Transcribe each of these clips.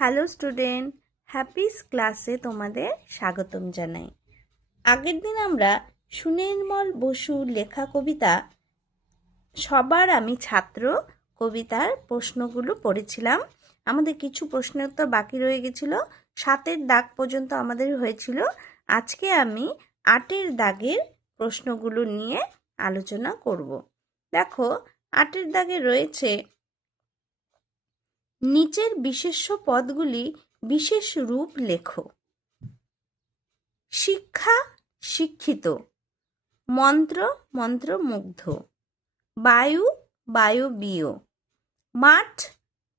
Hello student, Happy's ক্লাসে তোমাদের স্বাগতম জানাই। আগের দিন আমরা সুনির্মল বসুর লেখা কবিতা সবার আমি ছাত্র কবিতার প্রশ্নগুলো পড়েছিলাম। আমাদের কিছু প্রশ্নের উত্তর বাকি রয়ে গেছিল, 7-এর দাগ পর্যন্ত আমাদের হয়েছিল। আজকে আমি 8-এর দাগের প্রশ্নগুলো নিয়ে আলোচনা করব। দেখো, 8-এর দাগে রয়েছে, নিচের বিশেষ্য পদগুলি বিশেষ রূপ লেখো। শিক্ষা শিক্ষিত, মন্ত্র মন্ত্রমুগ্ধ, বায়ু বায়বীয়, মাঠ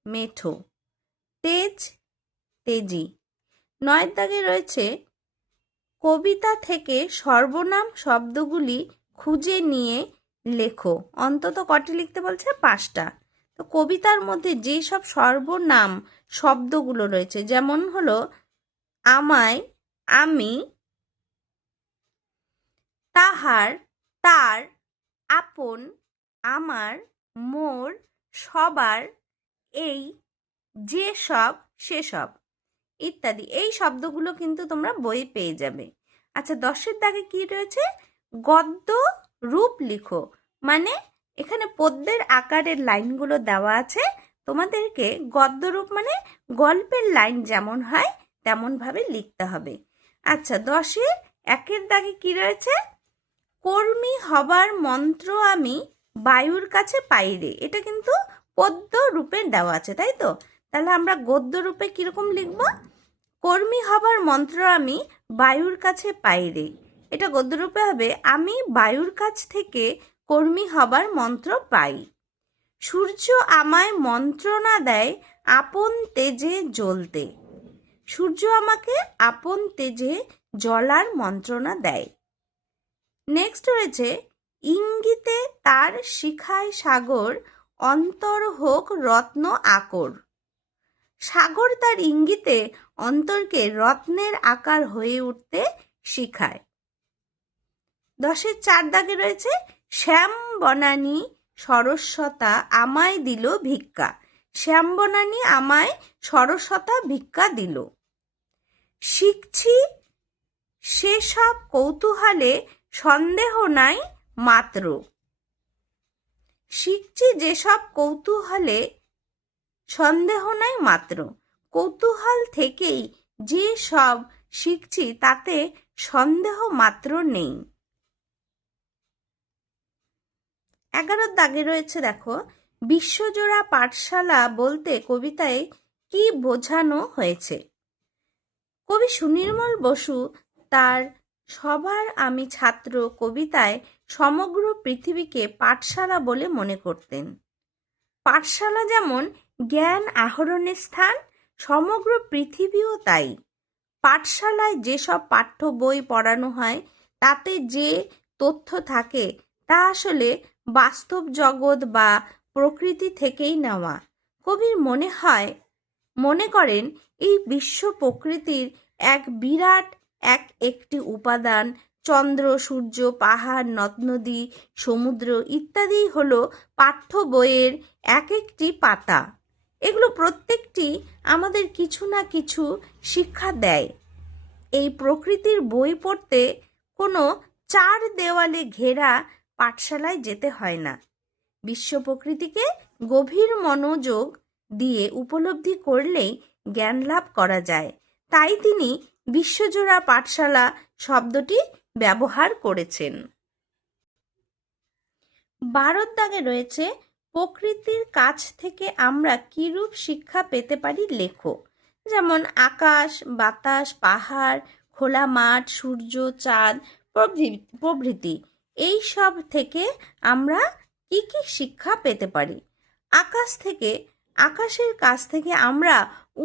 মেঠো, তেজ তেজি। 9-এর দাগে রয়েছে, কবিতা থেকে সর্বনাম শব্দগুলি খুঁজে নিয়ে লেখো। অন্তত কটি লিখতে বলছে? 5টা। তো কবিতার মধ্যে যে সব সর্বনাম শব্দগুলো রয়েছে, যেমন হলো আমায়, আমি, তাহার, তার, আপন, আমার, মোর, সবার, এই, যে সব, সেসব ইত্যাদি, এই শব্দগুলো কিন্তু তোমরা বই পেয়ে যাবে। আচ্ছা, 10-এর দাগে কি রয়েছে? গদ্য রূপ লিখো। মানে এখানে পদ্যের আকারের লাইনগুলো দেওয়া আছে, তোমাদেরকে গদ্য রূপ মানে গল্পের লাইন যেমন হয় তেমন ভাবে লিখতে হবে। আচ্ছা, 10-এর 1-এর দাগে কি রয়েছে? কর্মী হবার মন্ত্র আমি বায়ুর কাছে পাইরে। এটা কিন্তু পদ্য রূপে দেওয়া আছে, তাই তো? তাহলে আমরা গদ্য রূপে কিরকম লিখব? কর্মী হবার মন্ত্র আমি বায়ুর কাছে পাইরে। এটা গদ্য রূপে হবে, আমি বায়ুর কাছ থেকে কর্মী হবার মন্ত্র পাই। সূর্য আমায় মন্ত্রণা দেয় আপন তেজে জ্বলতে। সূর্য আমাকে আপন তেজে জ্বলার মন্ত্রণা দেয়। নেক্সট রয়েছে, ইঙ্গিতে তার শিখায় সাগর অন্তর হোক রত্ন আকর। সাগর তার ইঙ্গিতে অন্তরকে রত্নের আকার হয়ে উঠতে শিখায়। 10-এর 4 দাগে রয়েছে, শ্যাম বনানী সরস্বতা আমায় দিল ভিক্ষা। শ্যাম বনানী আমায় সরস্বতা ভিক্ষা দিল। শিখছি সেসব কৌতূহলে সন্দেহ নাই মাত্র। শিখছি যেসব কৌতূহলে সন্দেহ নাই মাত্র। কৌতূহল থেকেই যে সব শিখছি তাতে সন্দেহ মাত্র নেই। 11-র দাগে রয়েছে, দেখো, বিশ্বজোড়া পাঠশালা বলতে কবিতায় কি বোঝানো হয়েছে? কবি সুনির্মল বসু তার সবার আমি ছাত্র কবিতায় সমগ্র পৃথিবীকে পাঠশালা বলে মনে করতেন। পাঠশালা যেমন জ্ঞান আহরণের স্থান, সমগ্র পৃথিবীও তাই। পাঠশালায় যেসব পাঠ্য বই পড়ানো হয় তাতে যে তথ্য থাকে তা আসলে বাস্তব জগৎ বা প্রকৃতি থেকেই নেওয়া। কবির মনে করেন এই বিশ্ব প্রকৃতির এক বিরাট একটি উপাদান। চন্দ্র, সূর্য, পাহাড়, নদ নদী, সমুদ্র ইত্যাদি হলো পাঠ্য বইয়ের একটি পাতা। এগুলো প্রত্যেকটি আমাদের কিছু না কিছু শিক্ষা দেয়। এই প্রকৃতির বই পড়তে কোনো 4 দেওয়ালে ঘেরা পাঠশালায় যেতে হয় না। বিশ্ব প্রকৃতিকে গভীর মনোযোগ দিয়ে উপলব্ধি করলেই জ্ঞান লাভ করা যায়। তাই তিনি বিশ্বজোড়া পাঠশালা শব্দটি ব্যবহার করেছেন। 12-র দাগে রয়েছে, প্রকৃতির কাছ থেকে আমরা কিরূপ শিক্ষা পেতে পারি লেখো। যেমন আকাশ, বাতাস, পাহাড়, খোলা মাঠ, সূর্য, চাঁদ প্রভৃতি, এই সব থেকে আমরা কি কি শিক্ষা পেতে পারি? আকাশের কাছ থেকে আমরা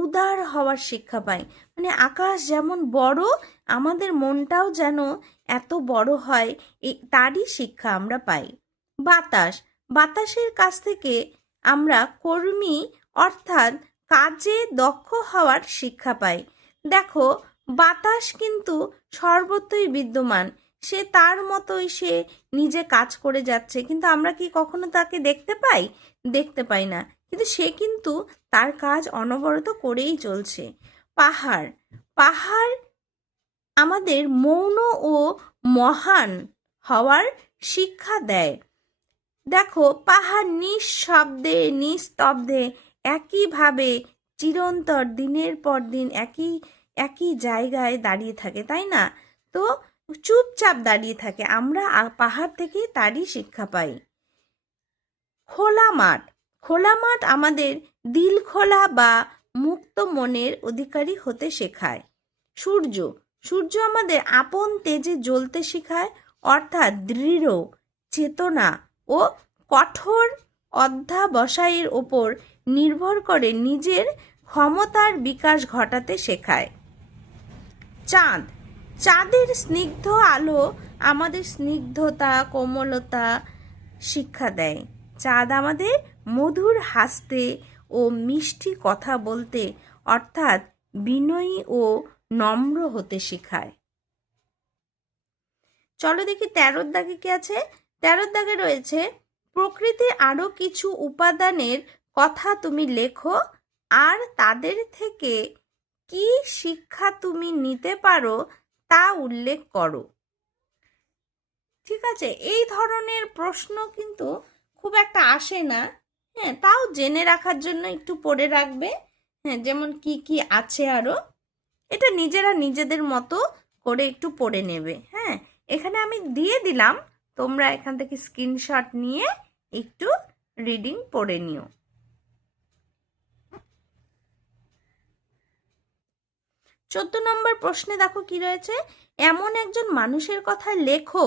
উদার হওয়ার শিক্ষা পাই। মানে আকাশ যেমন বড়, আমাদের মনটাও যেন এত বড় হয়, তারই শিক্ষা আমরা পাই। বাতাসের কাছ থেকে আমরা কর্মী অর্থাৎ কাজে দক্ষ হওয়ার শিক্ষা পাই। দেখো, বাতাস কিন্তু সর্বত্রই বিদ্যমান, সে তার মতোই সে নিজে কাজ করে যাচ্ছে, কিন্তু আমরা কি কখনো তাকে দেখতে পাই? দেখতে পাই না। কিন্তু সে কিন্তু তার কাজ অনবরত করেই চলছে। পাহাড়, পাহাড় আমাদের মৌন ও মহান হওয়ার শিক্ষা দেয়। দেখো, পাহাড় নিঃশব্দে নিস্তব্ধে একইভাবে চিরন্তর দিনের পর দিন একই জায়গায় দাঁড়িয়ে থাকে, তাই না? তো চুপচাপ দাঁড়িয়ে থাকে। আমরা পাহাড় থেকে তারই শিক্ষা পাই। খোলা মাঠ, খোলা মাঠ আমাদের দিল খোলা বা মুক্ত মনের অধিকারী হতে শেখায়। সূর্য, সূর্য আমাদের আপন তেজে জ্বলতে শেখায়, অর্থাৎ দৃঢ় চেতনা ও কঠোর অধ্যাবসায়ের ওপর নির্ভর করে নিজের ক্ষমতার বিকাশ ঘটাতে শেখায়। চাঁদ, চাঁদের স্নিগ্ধ আলো আমাদের স্নিগ্ধতা কোমলতা শিক্ষা দেয়। চাঁদ আমাদের মধুর হাসতে ও মিষ্টি কথা বলতে, অর্থাৎ বিনয়ী ও নম্র হতে শেখায়। চলো দেখি 13 দাগে কি আছে। 13 দাগে রয়েছে, প্রকৃতির আরো কিছু উপাদানের কথা তুমি লেখো আর তাদের থেকে কি শিক্ষা তুমি নিতে পারো তা উল্লেখ করো। ঠিক আছে, এই ধরনের প্রশ্ন কিন্তু খুব একটা আসে না, হ্যাঁ, তাও জেনে রাখার জন্য একটু পড়ে রাখবে। হ্যাঁ, যেমন কি কি আছে আরো, এটা নিজেরা নিজেদের মতো করে একটু পড়ে নেবে। হ্যাঁ, এখানে আমি দিয়ে দিলাম, তোমরা এখান থেকে স্ক্রিনশট নিয়ে একটু রিডিং পড়ে নিও। 14 নম্বর প্রশ্নে দেখো কি রয়েছে, এমন একজন মানুষের কথা লেখো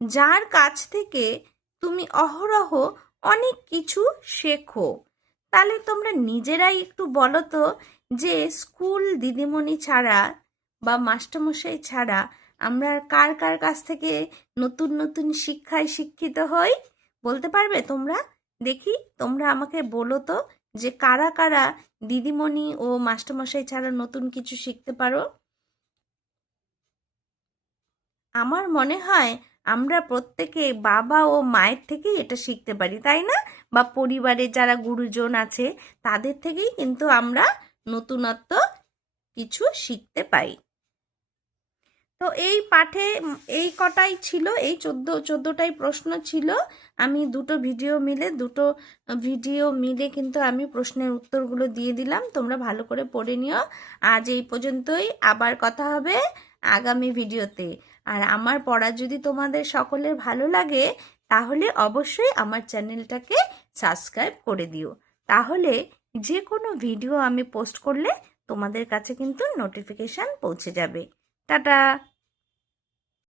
যার কাছ থেকে তুমি অহরহ অনেক কিছু শেখো। তাহলে তোমরা নিজেরাই একটু বলো তো, যে স্কুল দিদিমণি ছাড়া বা মাস্টারমশাই ছাড়া আমরা কার কার কাছ থেকে নতুন নতুন শিক্ষায় শিক্ষিত হই? বলতে পারবে তোমরা? দেখি তোমরা আমাকে বলো তো, যে কারা কারা দিদিমণি ও মাস্টারমশাই ছাড়া নতুন কিছু শিখতে পারো। আমার মনে হয় আমরা প্রত্যেকে বাবা ও মায়ের থেকেই এটা শিখতে পারি, তাই না? বা পরিবারের যারা গুরুজন আছে তাদের থেকেই কিন্তু আমরা নতুনত্ব কিছু শিখতে পাই। তো এই পাঠে এই কটাই ছিল, এই 14টাই প্রশ্ন ছিল। আমি দুটো ভিডিও মিলে কিন্তু আমি প্রশ্নের উত্তরগুলো দিয়ে দিলাম, তোমরা ভালো করে পড়ে নিও। আজ এই পর্যন্তই, আবার কথা হবে আগামী ভিডিওতে। আর আমার পড়া যদি তোমাদের সকলের ভালো লাগে তাহলে অবশ্যই আমার চ্যানেলটাকে সাবস্ক্রাইব করে দিও, তাহলে যে কোনো ভিডিও আমি পোস্ট করলে তোমাদের কাছে কিন্তু নোটিফিকেশান পৌঁছে যাবে। টাটা।